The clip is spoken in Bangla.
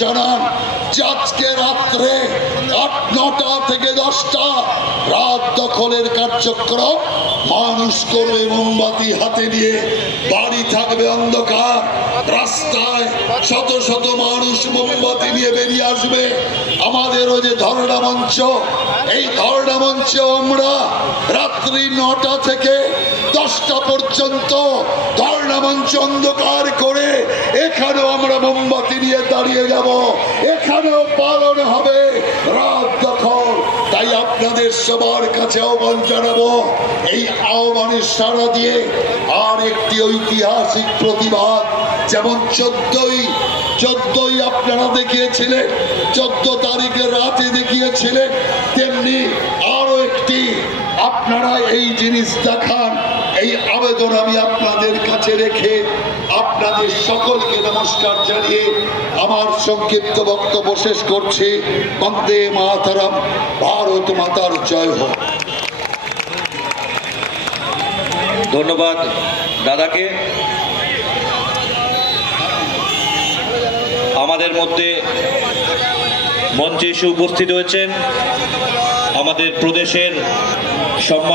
জানান যে আজকে রাত্রে ৮-৯টা থেকে ১০টা রাত দখলের কার্যক্রম, মানুষ করবে মোমবাতি হাতে নিয়ে, বাড়ি থাকবে অন্ধকার, রাস্তায় শত শত মানুষ মোমবাতি নিয়ে বেরিয়ে আসবে। আমাদেরও যে ধর্ণা মঞ্চ, এই ধর্ণা মঞ্চে আমরা রাত্রি ৯টা থেকে 10টা পর্যন্ত ধর্ণা মঞ্চ অন্ধকার করে এখানেও আমরা মোমবাতি নিয়ে দাঁড়িয়ে যাব, এখানেও পালন হবে রাত দখল। তাই আপনাদের সবার কাছে আহ্বান জানাবো, এই আহ্বানের সাড়া দিয়ে আর একটি ঐতিহাসিক প্রতিবাদ, যেমন 14ই আপনারা দেখিয়েছিলেন, 14 তারিখের রাতে দেখিয়েছিলেন, তেমনি আরো একটি আপনারা এই জিনিস দেখান। এই আবেদন আমি আপনাদের কাছে রেখে আপনাদের সকলকে নমস্কার জানিয়ে আমার সংক্ষিপ্ত বক্তব্য শেষ করছি। বন্দে মাতরম, ভারত মাতার জয় হোক। ধন্যবাদ দাদাকে। আমাদের মধ্যে মঞ্চে এসে উপস্থিত হয়েছেন আমাদের প্রদেশের সম্মান